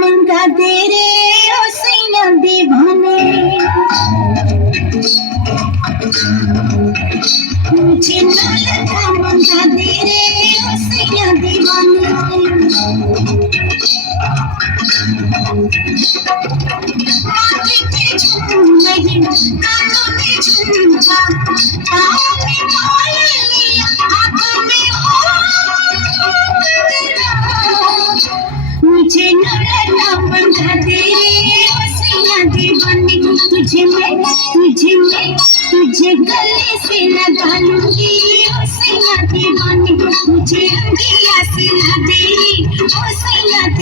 मंगा दे रे ओ सैया दीवाने मुझे ना लगा मंगा दे रे ओ सैया दीवाने माथे पे झूम नहीं कानों में झुमका पाँव में माली हाथों में मुझे न लगा मंगा दे ओ सैया दीवाने तुझे गले से लगा लूंगी ओ सैया